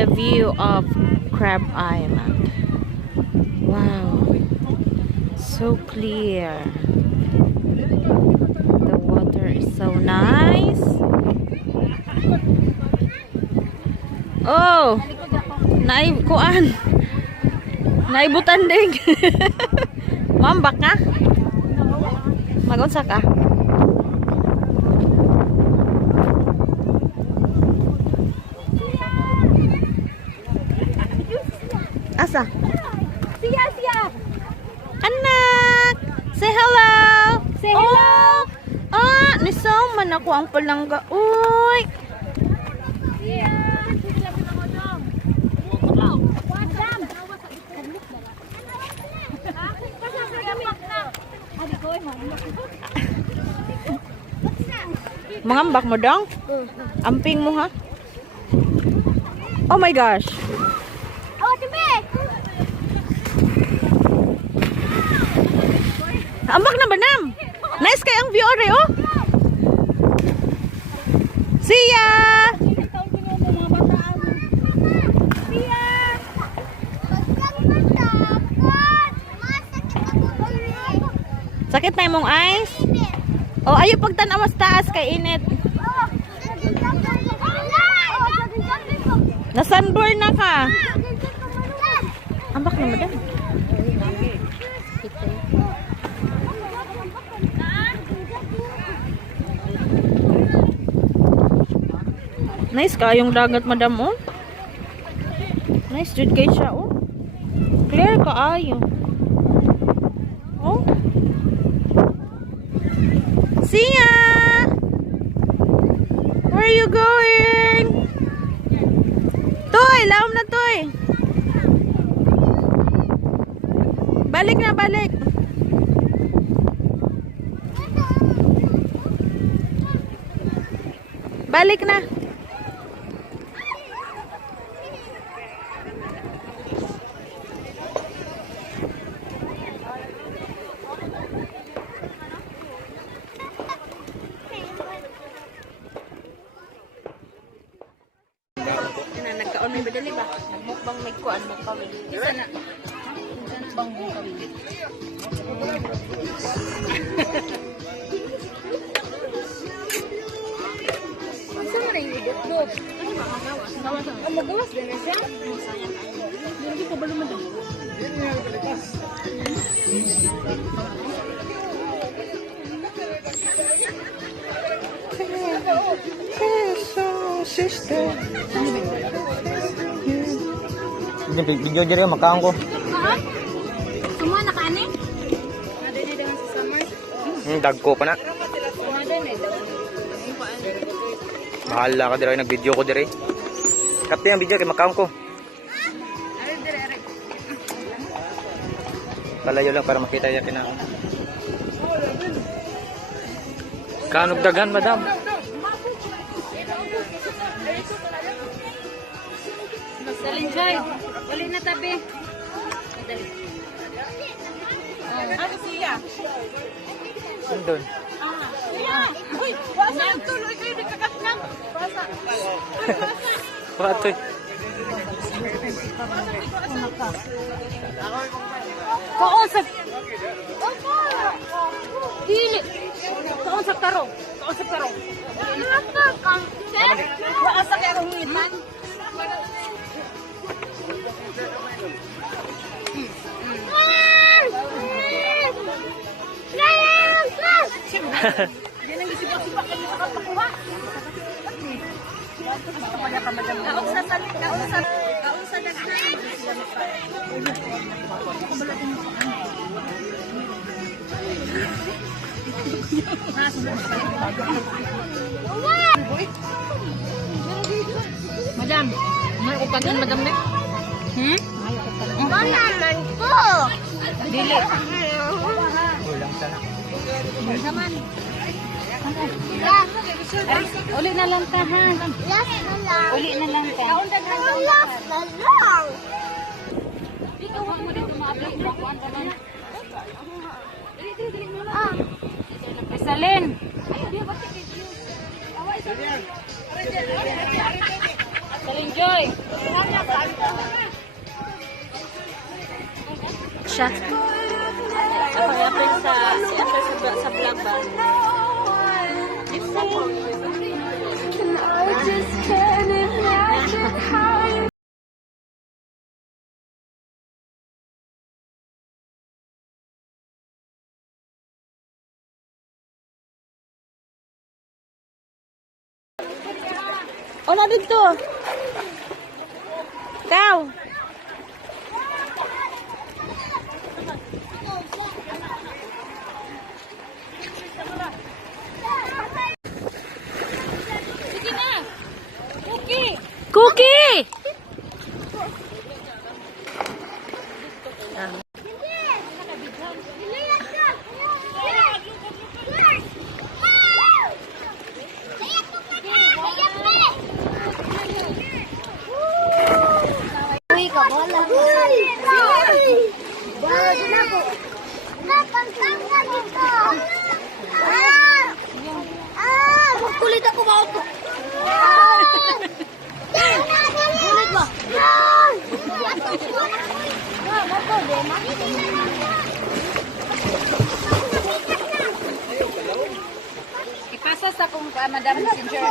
the view of Crab Island. Wow, so clear. The water is so nice. Oh, kuan. Naibutanding. Mambak ka? Magunsa ka? Asa? Siya. Anak! Say hello! Say hello! Oh, nisaw man ako ang palangga. Uy! Mangambak mo dong? Amping mo ha? Oh my gosh! Oh, tibi! Ambak na ba nam? Nice kay ang view ore oh. See ya. Sakit na imong eyes? Oh, ayo pagtan-aw mas taas kay init. Na-sunburn na ka. Ambak na madam. Nice ka yung dagat madam oh. Nice jud kay siya oh. Clear ka ayo. Oh. See ya. Where are you going? Toy, laom na toy. Balik na balik. Balik na. Nagkaon may badali ba? Nagmukbang may kuan mo kawin. Isa na. Bang mo kawin. Isa mo rin yung dot. Ang magawas din na siya. Hindi ko balo madali. Sister. Video diri makaon ko. Semua nakani? Dagko pa na. Bahala ka diri nag-video ko diri. Kapte ang video kay makaon ko. Palayo lang para makita niya kinaon. Kanog dagan madam. Enjoy. Wali na tabi. Ano siya? Sundon. Siya. Uy, wasa ang tuloy kayo di kakatnang. Wasa. Patoy. Kausap. Dili. Kausap tarong. Kausap tarong. Nasa kang. Waasa kay rungitan. Yan ang isip-isip ka sa kapakuha. Kaon sa salit, kaon sa daghan. Madam, may upagan madam ne? Manaman ko. Dili. Ulang sana. Naman. Uli na lang ta ha. Last na lang. Uli na lang ta. Last na lang. Ikaw mo dito ma-apply mo ko ano na. Isalin. Enjoy. Siya. Apay sa vlog ba? O, na dito. Ikaw. Sige na. Cookie. Cookie! Kulit ako ba ako? Kulit ba? Ipasa sa kung Madam Messenger.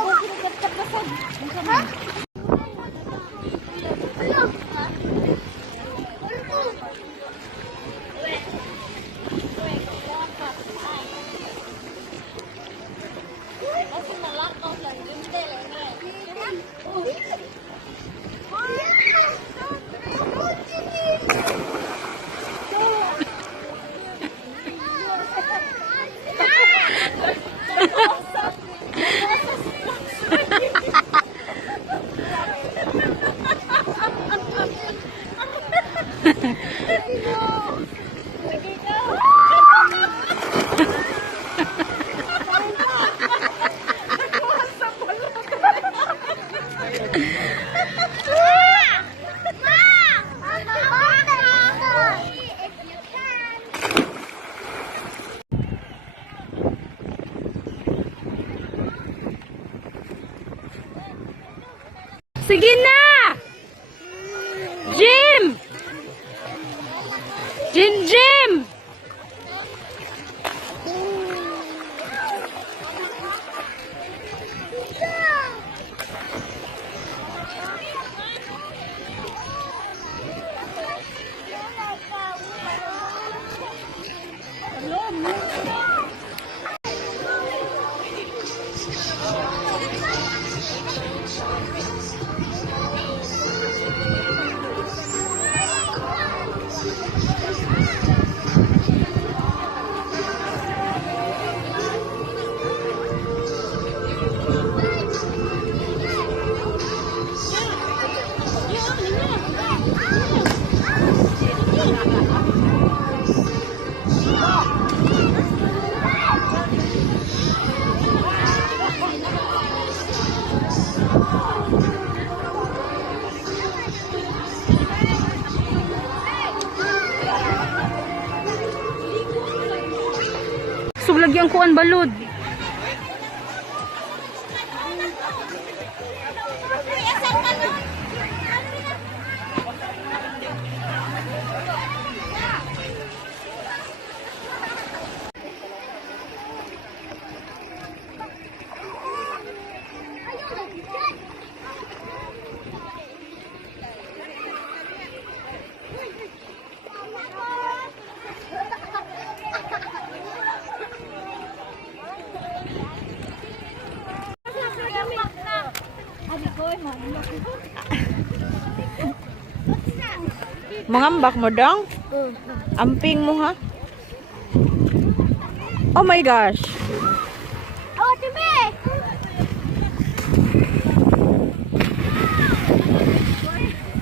Sige na! Jim! Jim! Suglagyan ko ang balod. Mangambak mo dong? Amping mo ha? Oh my gosh. Oh, Tibi!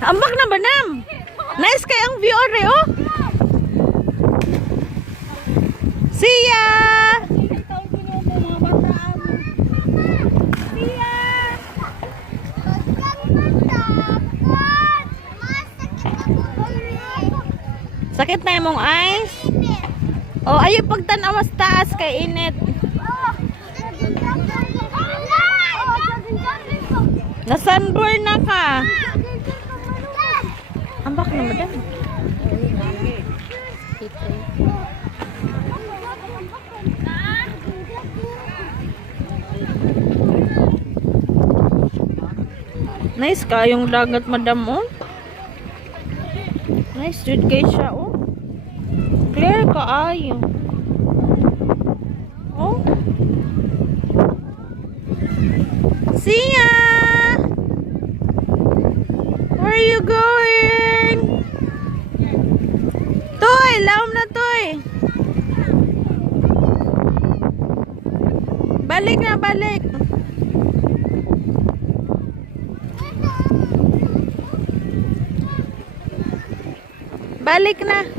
Ambak na ba nam? Nice kay ang view ore oh. See ya! Sakit na yung eyes? Oh, ayaw pagtanaw mas taas kay init. Na-sunburn na ka. Ambak na madam. Nice ka yung dagat madam oh. Nice jud kay siya oh. Clear ka ayo. Oh. See ya. Where are you going? Toy, laom na toy. Balik na, balik. Balik na.